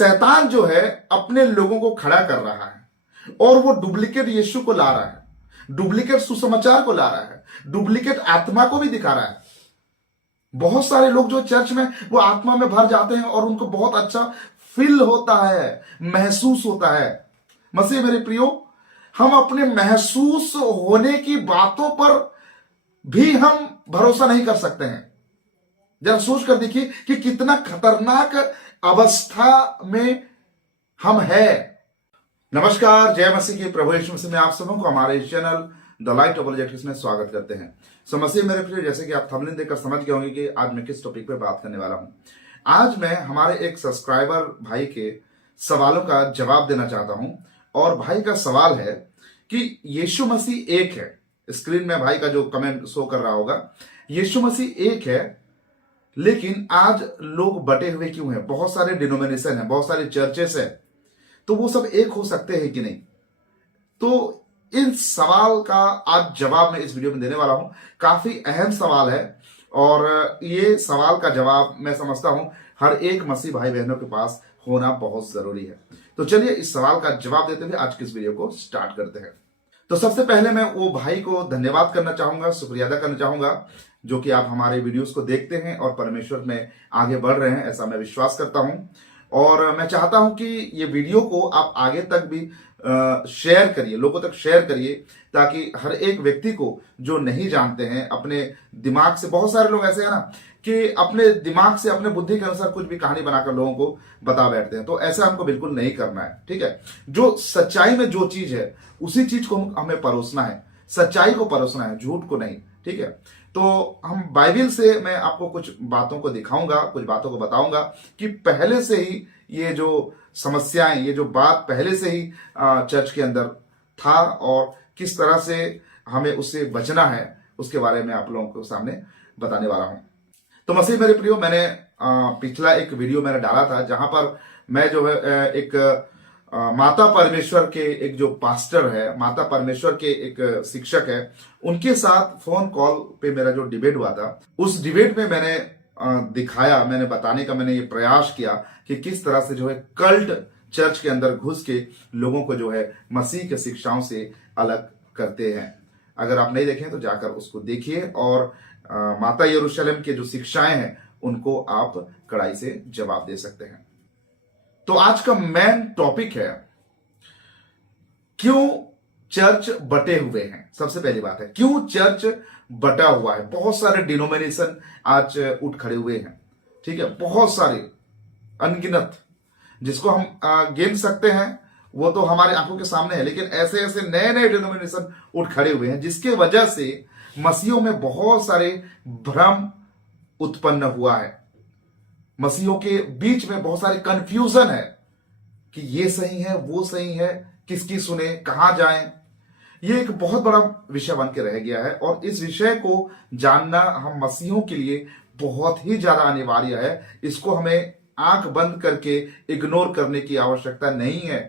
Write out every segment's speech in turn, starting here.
शैतान जो है अपने लोगों को खड़ा कर रहा है और वो डुप्लीकेट यीशु को ला रहा है, डुप्लीकेट सुसमाचार को ला रहा है, डुप्लीकेट आत्मा को भी दिखा रहा है। बहुत सारे लोग जो चर्च में वो आत्मा में भर जाते हैं और उनको बहुत अच्छा फील होता है, महसूस होता है। मसीह मेरे प्रियो, हम अपने महसूस होने की बातों पर भी हम भरोसा नहीं कर सकते हैं। जरा सोच कर देखिए कि कितना खतरनाक अवस्था में हम हैं। नमस्कार, जय मसीह की, प्रभु यीशु मसीह में आप सबों को हमारे चैनल द लाइट अपोलोजेटिक्स में स्वागत करते हैं। सो मसीह मेरे प्रिय, जैसे कि आप थंबनेल देखकर समझ गए होंगे कि आज मैं किस टॉपिक पे बात करने वाला हूं। आज मैं हमारे एक सब्सक्राइबर भाई के सवालों का जवाब देना चाहता हूं और भाई का सवाल है कि यीशु मसीह एक है। स्क्रीन में भाई का जो कमेंट शो कर रहा होगा, यीशु मसीह एक है, लेकिन आज लोग बटे हुए क्यों हैं? बहुत सारे डिनोमिनेशन है, बहुत सारे चर्चेस है, तो वो सब एक हो सकते हैं कि नहीं? तो इन सवाल का आज जवाब मैं इस वीडियो में देने वाला हूं। काफी अहम सवाल है और ये सवाल का जवाब मैं समझता हूं हर एक मसीह भाई बहनों के पास होना बहुत जरूरी है। तो चलिए इस सवाल का जवाब देते हुए आज की इस वीडियो को स्टार्ट करते हैं। तो सबसे पहले मैं वो भाई को धन्यवाद करना चाहूंगा, शुक्रिया अदा करना चाहूंगा, जो कि आप हमारे वीडियोस को देखते हैं और परमेश्वर में आगे बढ़ रहे हैं, ऐसा मैं विश्वास करता हूं। और मैं चाहता हूं कि ये वीडियो को आप आगे तक भी शेयर करिए, लोगों तक शेयर करिए, ताकि हर एक व्यक्ति को जो नहीं जानते हैं, अपने दिमाग से, बहुत सारे लोग ऐसे हैं ना कि अपने दिमाग से, अपने बुद्धि के अनुसार कुछ भी कहानी बनाकर लोगों को बता बैठते हैं। तो ऐसा हमको बिल्कुल नहीं करना है, ठीक है? जो सच्चाई में जो चीज है उसी चीज को हमें परोसना है, सच्चाई को परोसना है, झूठ को नहीं, ठीक है? तो हम बाइबल से मैं आपको कुछ बातों को दिखाऊंगा, कुछ बातों को बताऊंगा कि पहले से ही ये जो समस्याएं, ये जो बात पहले से ही चर्च के अंदर था और किस तरह से हमें उससे बचना है, उसके बारे में आप लोगों को सामने बताने वाला हूं। तो मसीह मेरे प्रियो, मैंने पिछला एक वीडियो मैंने डाला था जहां पर मैं जो है एक माता परमेश्वर के एक जो पास्टर है, माता परमेश्वर के एक शिक्षक है, उनके साथ फोन कॉल पे मेरा जो डिबेट हुआ था, उस डिबेट में मैंने दिखाया, मैंने बताने का मैंने ये प्रयास किया कि किस तरह से जो है कल्ट चर्च के अंदर घुस के लोगों को जो है मसीह के शिक्षाओं से अलग करते हैं। अगर आप नहीं देखें तो जाकर उसको देखिए और माता यरूशलेम के जो शिक्षाएं हैं उनको आप कड़ाई से जवाब दे सकते हैं। तो आज का मेन टॉपिक है क्यों चर्च बटे हुए हैं। सबसे पहली बात है क्यों चर्च बटा हुआ है। बहुत सारे डिनोमिनेशन आज उठ खड़े हुए हैं, ठीक है? बहुत सारे, अनगिनत, जिसको हम गिन सकते हैं वो तो हमारे आंखों के सामने है, लेकिन ऐसे ऐसे नए नए डिनोमिनेशन उठ खड़े हुए हैं जिसके वजह से मसीहों में बहुत सारे भ्रम उत्पन्न हुआ है। मसीहों के बीच में बहुत सारे कंफ्यूजन है कि ये सही है, वो सही है, किसकी सुने, कहां जाएं। ये एक बहुत बड़ा विषय बन के रह गया है और इस विषय को जानना हम मसीहों के लिए बहुत ही ज्यादा अनिवार्य है। इसको हमें आंख बंद करके इग्नोर करने की आवश्यकता नहीं है।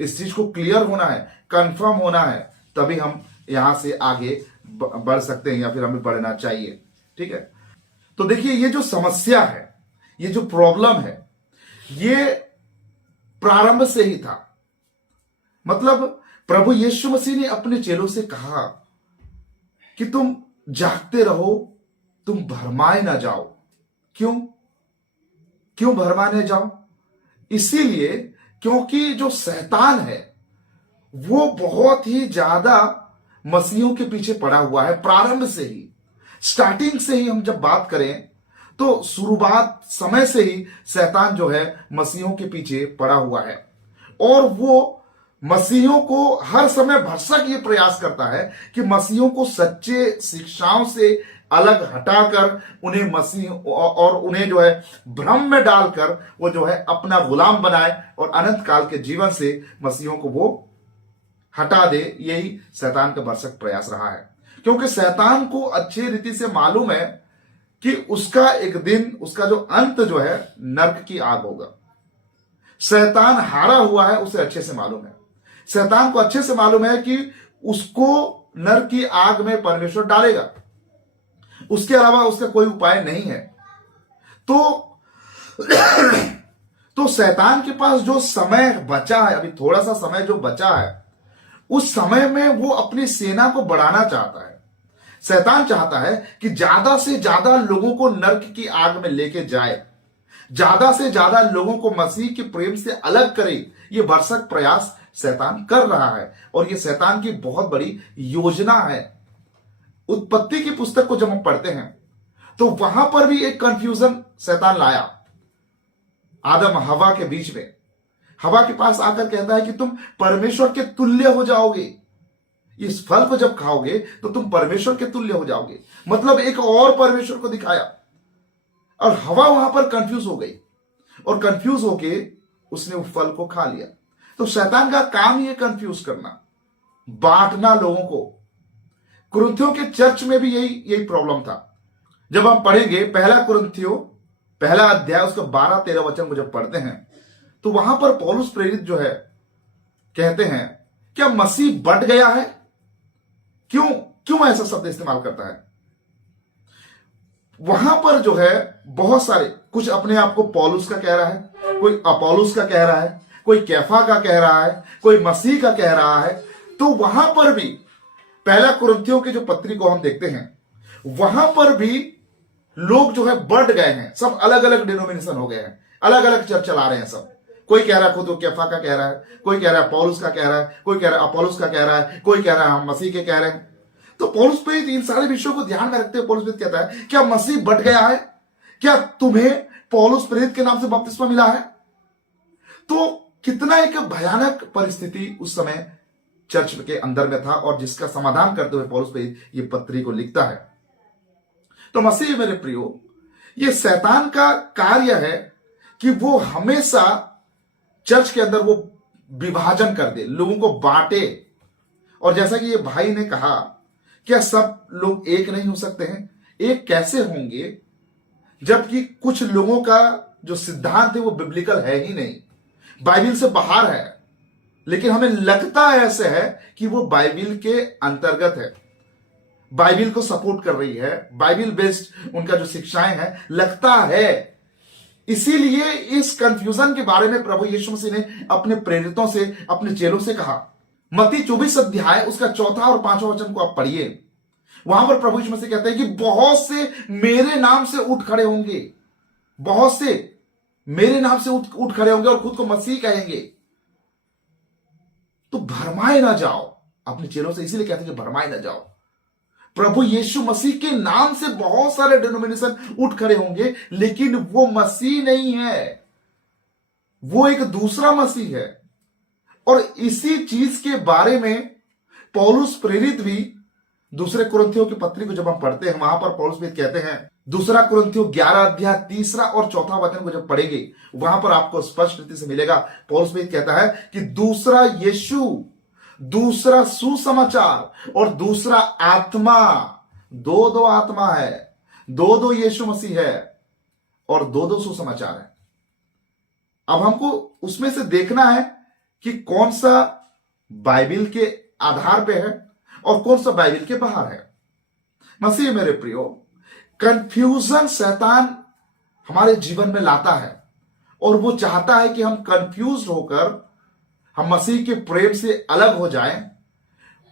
इस चीज को क्लियर होना है, कंफर्म होना है, तभी हम यहां से आगे बढ़ सकते हैं या फिर हमें बढ़ना चाहिए, ठीक है? तो देखिए, ये जो समस्या है, ये जो प्रॉब्लम है, ये प्रारंभ से ही था। मतलब प्रभु यीशु मसीह ने अपने चेलों से कहा कि तुम जागते रहो, तुम भरमाए ना जाओ। क्यों भरमाए ना जाओ? इसीलिए क्योंकि जो शैतान है वो बहुत ही ज्यादा मसीहों के पीछे पड़ा हुआ है। प्रारंभ से ही, स्टार्टिंग से ही हम जब बात करें तो शुरुआत समय से ही शैतान जो है मसीहों के पीछे पड़ा हुआ है और वो मसीहों को हर समय भरसक ये प्रयास करता है कि मसीहों को सच्चे शिक्षाओं से अलग हटाकर उन्हें मसीह और उन्हें जो है भ्रम में डालकर वो जो है अपना गुलाम बनाए और अनंत काल के जीवन से मसीहों को वो हटा दे। यही शैतान का भरसक प्रयास रहा है, क्योंकि शैतान को अच्छी रीति से मालूम है कि उसका एक दिन, उसका जो अंत जो है नरक की आग होगा। शैतान हारा हुआ है, उसे अच्छे से मालूम है। शैतान को अच्छे से मालूम है कि उसको नरक की आग में परमेश्वर डालेगा, उसके अलावा उसका कोई उपाय नहीं है। तो तो शैतान के पास जो समय बचा है, अभी थोड़ा सा समय जो बचा है, उस समय में वो अपनी सेना को बढ़ाना चाहता है। शैतान चाहता है कि ज्यादा से ज्यादा लोगों को नर्क की आग में लेके जाए, ज्यादा से ज्यादा लोगों को मसीह के प्रेम से अलग करे। ये भरसक प्रयास शैतान कर रहा है और ये शैतान की बहुत बड़ी योजना है। उत्पत्ति की पुस्तक को जब हम पढ़ते हैं तो वहां पर भी एक कंफ्यूजन शैतान लाया आदम हवा के बीच में। हवा के पास आकर कहता है कि तुम परमेश्वर के तुल्य हो जाओगे, इस फल को जब खाओगे तो तुम परमेश्वर के तुल्य हो जाओगे। मतलब एक और परमेश्वर को दिखाया और हवा वहां पर कंफ्यूज हो गई और कंफ्यूज होके उसने उस फल को खा लिया। तो शैतान का काम ही है कंफ्यूज करना, बांटना लोगों को। कुरिन्थियों के चर्च में भी यही प्रॉब्लम था। जब हम पढ़ेंगे पहला कुरिन्थियों पहला अध्याय उसका 12-13 वचन को जब पढ़ते हैं तो वहां पर पौलुस प्रेरित जो है कहते हैं क्या मसीह बंट गया है? क्यों ऐसा शब्द इस्तेमाल करता है? वहां पर जो है बहुत सारे, कुछ अपने आप को पौलुस का कह रहा है, कोई अपोलोस का कह रहा है, कोई कैफा का कह रहा है, कोई मसीह का कह रहा है। तो वहां पर भी पहला कुरिन्थियों की जो पत्री को हम देखते हैं वहां पर भी लोग जो है बढ़ गए हैं, सब अलग अलग डिनोमिनेशन हो गए हैं, अलग अलग चर्च चला रहे हैं सब। कोई कह रहा है खुद वो कैफा का कह रहा है, कोई कह रहा है पौलुस का कह रहा है, कोई कह रहा है अपोलोस का कह रहा है, कोई कह रहा है हम मसीह के कह रहे हैं। तो पौलुस पे इन सारे विषयों को ध्यान में रखते हुए पौलुस कहता है क्या मसीह बंट गया है? क्या तुम्हें पौलुस प्रेरित के नाम से बपतिस्मा मिला है? तो कितना एक भयानक परिस्थिति उस समय चर्च के अंदर में था और जिसका समाधान करते हुए पौलुस प्रेरित ये पत्री को लिखता है। तो मसीह मेरे प्रियो, ये शैतान का कार्य है कि वो हमेशा चर्च के अंदर वो विभाजन कर दे, लोगों को बांटे। और जैसा कि ये भाई ने कहा, क्या सब लोग एक नहीं हो सकते हैं? एक कैसे होंगे जबकि कुछ लोगों का जो सिद्धांत है वो बिब्लिकल है ही नहीं, बाइबल से बाहर है, लेकिन हमें लगता ऐसे है कि वो बाइबल के अंतर्गत है, बाइबल को सपोर्ट कर रही है, बाइबल बेस्ड उनका जो शिक्षाएं हैं लगता है। इसीलिए इस कंफ्यूजन के बारे में प्रभु यीशु मसीह ने अपने प्रेरितों से, अपने चेलों से कहा। मत्ती 24 अध्याय उसका 4 और 5 वचन को आप पढ़िए। वहां पर प्रभु यीशु मसीह कहते हैं कि बहुत से मेरे नाम से उठ खड़े होंगे, बहुत से मेरे नाम से उठ खड़े होंगे और खुद को मसीह कहेंगे। तो भरमाए ना जाओ, अपने चेलों से इसीलिए कहते हैं कि भरमाए ना जाओ। प्रभु यीशु मसीह के नाम से बहुत सारे डिनोमिनेशन उठ खड़े होंगे, लेकिन वो मसीह नहीं है, वो एक दूसरा मसीह है। और इसी चीज के बारे में पौलुस प्रेरित भी दूसरे कुरिन्थियों की पत्री को जब हम पढ़ते हैं, वहां पर पौलुस प्रेरित कहते हैं, दूसरा कुरिन्थियों 11 अध्याय 3 और 4 वचन को जब पढ़ेंगे वहां पर आपको स्पष्ट रीति से मिलेगा। पौलुस प्रेरित कहता है कि दूसरा यीशु, दूसरा सुसमाचार और दूसरा आत्मा, दो आत्मा है, दो यीशु मसीह है और दो सुसमाचार है। अब हमको उसमें से देखना है कि कौन सा बाइबल के आधार पे है और कौन सा बाइबल के बाहर है। मसीह मेरे प्रियो, कंफ्यूजन शैतान हमारे जीवन में लाता है और वो चाहता है कि हम कंफ्यूज होकर हम मसीह के प्रेम से अलग हो जाएं,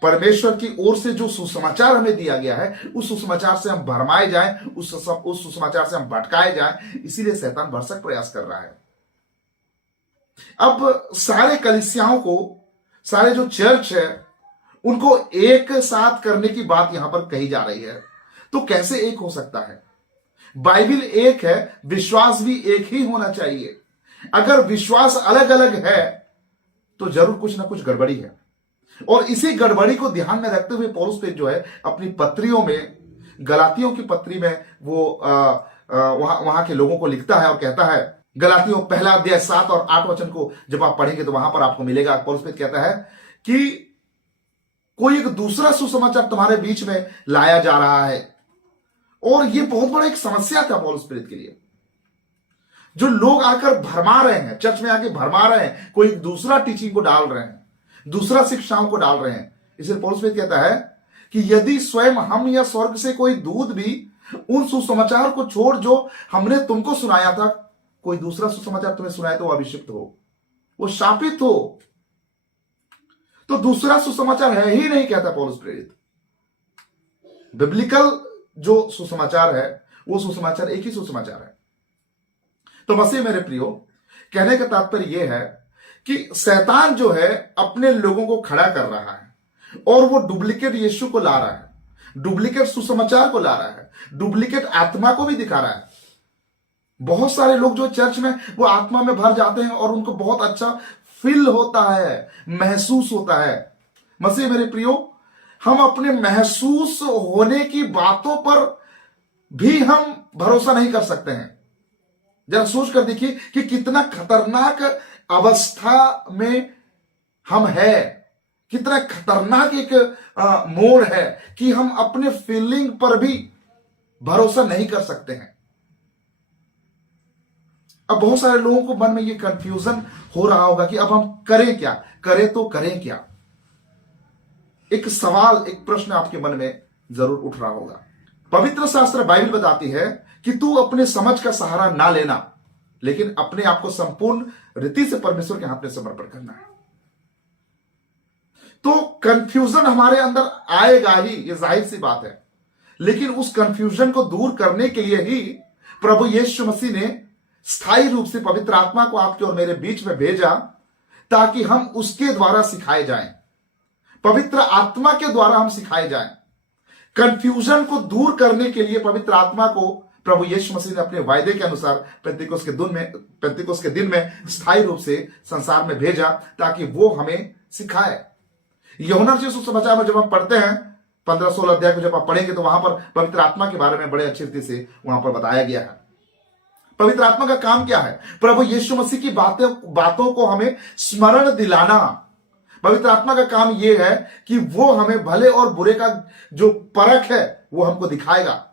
परमेश्वर की ओर से जो सुसमाचार हमें दिया गया है उस सुसमाचार से हम भरमाए जाएं, उस सुसमाचार से हम भटकाए जाएं। इसीलिए शैतान भरसक प्रयास कर रहा है। अब सारे कलीसियाओं को, सारे जो चर्च है उनको एक साथ करने की बात यहां पर कही जा रही है। तो कैसे एक हो सकता है? बाइबल एक है, विश्वास भी एक ही होना चाहिए। अगर विश्वास अलग अलग है तो जरूर कुछ ना कुछ गड़बड़ी है। और इसी गड़बड़ी को ध्यान में रखते हुए पौलुस प्रेरित जो है अपनी पत्रियों में, गलातियों की पत्री में वो वहां के लोगों को लिखता है और कहता है, गलातियों पहला अध्याय 7 और 8 वचन को जब आप पढ़ेंगे तो वहां पर आपको मिलेगा। पौलुस प्रेरित कहता है कि कोई एक दूसरा सुसमाचार तुम्हारे बीच में लाया जा रहा है। और ये बहुत बड़ा एक समस्या था पौलुस प्रेरित के लिए। जो लोग आकर भरमा रहे हैं, चर्च में आके भरमा रहे हैं, कोई दूसरा टीचिंग को डाल रहे हैं, दूसरा शिक्षाओं को डाल रहे हैं। इसलिए पौलुस प्रेरित कहता है कि यदि स्वयं हम या स्वर्ग से कोई दूत भी उन सुसमाचार को छोड़ जो हमने तुमको सुनाया था कोई दूसरा सुसमाचार तुम्हें सुनाए तो वो अभिषिक्त हो, वो शापित हो। तो दूसरा सुसमाचार है ही नहीं, कहता पौलुस प्रेरित। बिब्लिकल जो सुसमाचार है वो सुसमाचार एक ही सुसमाचार है। तो मसीह मेरे प्रियो, कहने का तात्पर्य यह है कि शैतान जो है अपने लोगों को खड़ा कर रहा है और वो डुप्लीकेट यीशु को ला रहा है, डुप्लीकेट सुसमाचार को ला रहा है, डुप्लीकेट आत्मा को भी दिखा रहा है। बहुत सारे लोग जो चर्च में वो आत्मा में भर जाते हैं और उनको बहुत अच्छा फील होता है, महसूस होता है। मसीह मेरे प्रियो, हम अपने महसूस होने की बातों पर भी हम भरोसा नहीं कर सकते हैं। जरा सोच कर देखिए कि कितना खतरनाक अवस्था में हम है, कितना खतरनाक एक मोड़ है कि हम अपने फीलिंग पर भी भरोसा नहीं कर सकते हैं। अब बहुत सारे लोगों को मन में ये कंफ्यूजन हो रहा होगा कि अब हम करें क्या, करें तो करें क्या। एक सवाल, एक प्रश्न आपके मन में जरूर उठ रहा होगा। पवित्र शास्त्र बाइबल बताती है कि तू अपने समझ का सहारा ना लेना, लेकिन अपने आप को संपूर्ण रीति से परमेश्वर के हाथ में समर्पण करना है। तो कंफ्यूजन हमारे अंदर आएगा ही, ये जाहिर सी बात है। लेकिन उस कंफ्यूजन को दूर करने के लिए ही प्रभु यीशु मसीह ने स्थायी रूप से पवित्र आत्मा को आपके और मेरे बीच में भेजा, ताकि हम उसके द्वारा सिखाए जाएं, पवित्र आत्मा के द्वारा हम सिखाए जाएं। कंफ्यूजन को दूर करने के लिए पवित्र आत्मा को प्रभु यीशु मसीह ने अपने वायदे के अनुसार पेंतिकोस के दिन में स्थायी रूप से संसार में भेजा, ताकि वो हमें सिखाए। यूहन्ना रचित सुसमाचार में जब हम पढ़ते हैं 15-16 अध्याय को जब आप पढ़ेंगे तो वहां पर पवित्र आत्मा के बारे में बड़े अच्छी रीति से वहां पर बताया गया है। पवित्र आत्मा का काम क्या है? प्रभु यीशु मसीह की बातों को हमें स्मरण दिलाना। पवित्र आत्मा का काम यह है कि वो हमें भले और बुरे का जो परख है वो हमको दिखाएगा।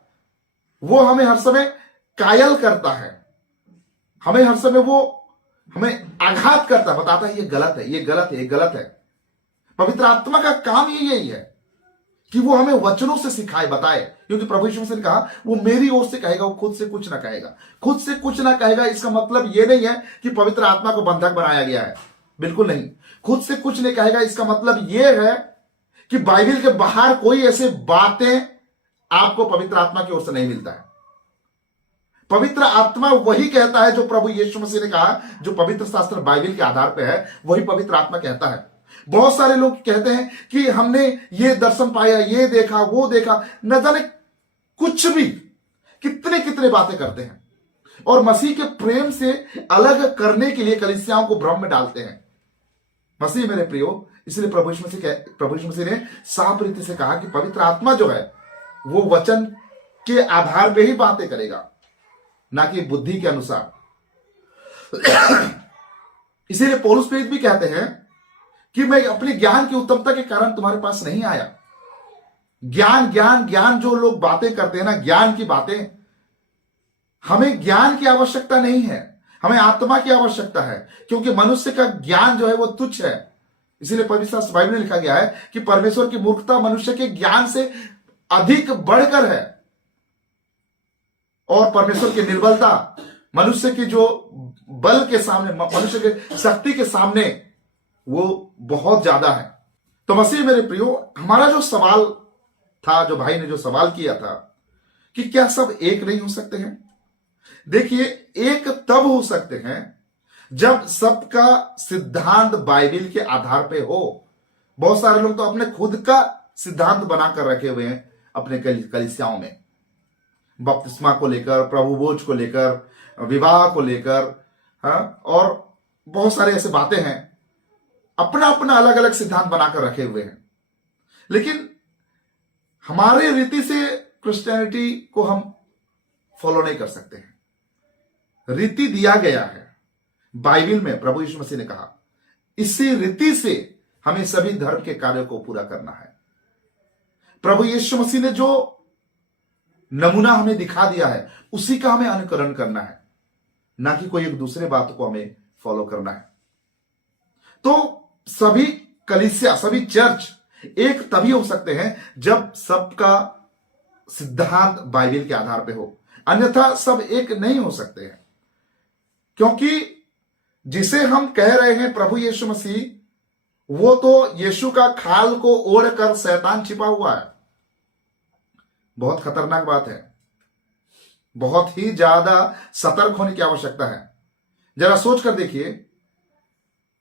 वो हमें हर समय कायल करता है, हमें हर समय वो हमें आघात करता है, बताता है ये गलत है, ये गलत है, ये गलत है। पवित्र आत्मा का काम ही यही है कि वो हमें वचनों से सिखाए, बताए। क्योंकि प्रभु यीशु मसीह ने कहा वो मेरी ओर से कहेगा, वो खुद से कुछ ना कहेगा। खुद से कुछ ना कहेगा इसका मतलब ये नहीं है कि पवित्र आत्मा को बंधक बनाया गया है, बिल्कुल नहीं। खुद से कुछ नहीं कहेगा इसका मतलब यह है कि बाइबल के बाहर कोई ऐसे बातें आपको पवित्र आत्मा की ओर से नहीं मिलता है। पवित्र आत्मा वही कहता है जो प्रभु यीशु मसीह ने कहा, जो पवित्र शास्त्र बाइबल के आधार पर है, वही पवित्र आत्मा कहता है। बहुत सारे लोग कहते हैं कि हमने ये दर्शन पाया, ये देखा, वो देखा, न जाने कुछ भी, कितने कितने बातें करते हैं और मसीह के प्रेम से अलग करने के लिए कलीसियाओं को भ्रम में डालते हैं। मसीह मेरे प्रियो, इसलिए प्रभु यीशु मसीह ने साफ रीति से कहा कि पवित्र आत्मा जो है वो वचन के आधार पे ही बातें करेगा, ना कि बुद्धि के अनुसार। इसीलिए पौलुस प्रेरित भी कहते हैं कि मैं अपने ज्ञान की उत्तमता के कारण तुम्हारे पास नहीं आया। ज्ञान ज्ञान ज्ञान जो लोग बातें करते हैं ना, ज्ञान की बातें, हमें ज्ञान की आवश्यकता नहीं है, हमें आत्मा की आवश्यकता है। क्योंकि मनुष्य का ज्ञान जो है वो तुच्छ है। इसीलिए पवित्र शास्त्र बाइबल में लिखा गया है कि परमेश्वर की मूर्खता मनुष्य के ज्ञान से अधिक बढ़कर है, और परमेश्वर की निर्बलता मनुष्य की जो बल के सामने, मनुष्य के शक्ति के सामने वो बहुत ज्यादा है। तो मसीह मेरे प्रियो, हमारा जो सवाल था, जो भाई ने जो सवाल किया था कि क्या सब एक नहीं हो सकते हैं? देखिए, एक तब हो सकते हैं जब सबका सिद्धांत बाइबल के आधार पे हो। बहुत सारे लोग तो अपने खुद का सिद्धांत बनाकर रखे हुए हैं अपने कलीसियाओं में, बपतिस्मा को लेकर, प्रभु भोज को लेकर, विवाह को लेकर, हाँ, और बहुत सारे ऐसे बातें हैं, अपना अपना अलग अलग सिद्धांत बनाकर रखे हुए हैं। लेकिन हमारे रीति से क्रिश्चियनिटी को हम फॉलो नहीं कर सकते हैं। रीति दिया गया है बाइबल में, प्रभु यीशु मसीह ने कहा इसी रीति से हमें सभी धर्म के कार्यों को पूरा करना है। प्रभु यीशु मसीह ने जो नमूना हमें दिखा दिया है उसी का हमें अनुकरण करना है, ना कि कोई एक दूसरे बात को हमें फॉलो करना है। तो सभी कलीसिया, सभी चर्च एक तभी हो सकते हैं जब सबका सिद्धांत बाइबल के आधार पे हो, अन्यथा सब एक नहीं हो सकते हैं। क्योंकि जिसे हम कह रहे हैं प्रभु यीशु मसीह, वो तो यीशु का खाल को ओढ़कर शैतान छिपा हुआ है। बहुत खतरनाक बात है, बहुत ही ज्यादा सतर्क होने की आवश्यकता है। जरा सोच कर देखिए,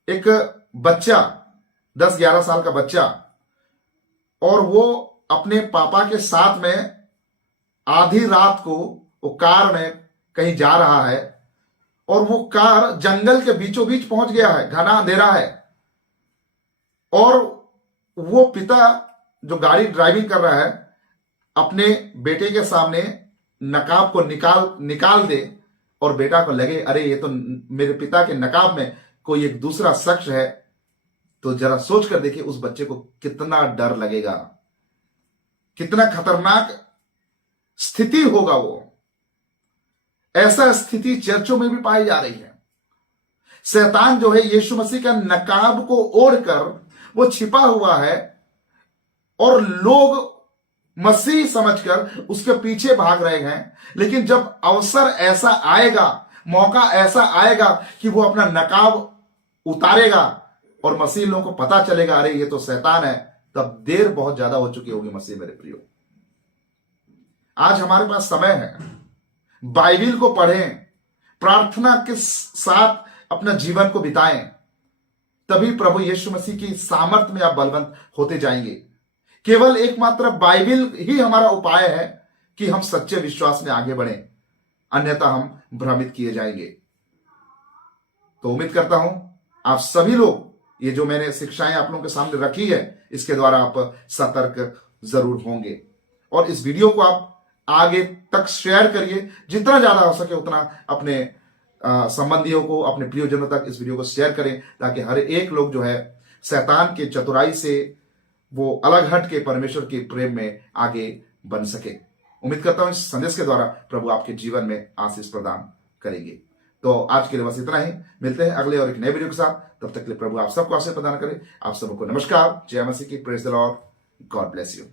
एक बच्चा 10-11 साल का बच्चा, और वो अपने पापा के साथ में आधी रात को वो कार में कहीं जा रहा है, और वो कार जंगल के बीचों बीच पहुंच गया है, घना अंधेरा है, और वो पिता जो गाड़ी ड्राइविंग कर रहा है अपने बेटे के सामने नकाब को निकाल दे, और बेटा को लगे अरे ये तो मेरे पिता के नकाब में कोई एक दूसरा शख्स है, तो जरा सोच कर देखिए उस बच्चे को कितना डर लगेगा, कितना खतरनाक स्थिति होगा वो। ऐसा स्थिति चर्चों में भी पाई जा रही है। शैतान जो है यीशु मसीह का नकाब को ओढ़कर वो छिपा हुआ है, और लोग मसीह समझकर उसके पीछे भाग रहे हैं। लेकिन जब अवसर ऐसा आएगा, मौका ऐसा आएगा कि वो अपना नकाब उतारेगा और मसीह लोगों को पता चलेगा अरे ये तो शैतान है, तब देर बहुत ज्यादा हो चुकी होगी। मसीह मेरे प्रियो, आज हमारे पास समय है, बाइबिल को पढ़ें, प्रार्थना के साथ अपना जीवन को बिताएं, तभी प्रभु यीशु मसीह की सामर्थ में आप बलवंत होते जाएंगे। केवल एकमात्र बाइबिल ही हमारा उपाय है कि हम सच्चे विश्वास में आगे बढ़ें, अन्यथा हम भ्रमित किए जाएंगे। तो उम्मीद करता हूं आप सभी लोग, ये जो मैंने शिक्षाएं आप लोगों के सामने रखी है, इसके द्वारा आप सतर्क जरूर होंगे। और इस वीडियो को आप आगे तक शेयर करिए, जितना ज्यादा हो सके उतना अपने संबंधियों को, अपने प्रियजनों तक इस वीडियो को शेयर करें, ताकि हर एक लोग जो है शैतान के चतुराई से वो अलग हट के परमेश्वर के प्रेम में आगे बन सके। उम्मीद करता हूं इस संदेश के द्वारा प्रभु आपके जीवन में आशीष प्रदान करेंगे। तो आज के लिए बस इतना ही, मिलते हैं अगले और एक नए वीडियो के साथ। तब तक के लिए प्रभु आप सबको आशीष प्रदान करें। आप सबको नमस्कार, जय मसीह की, praise the Lord, God bless you.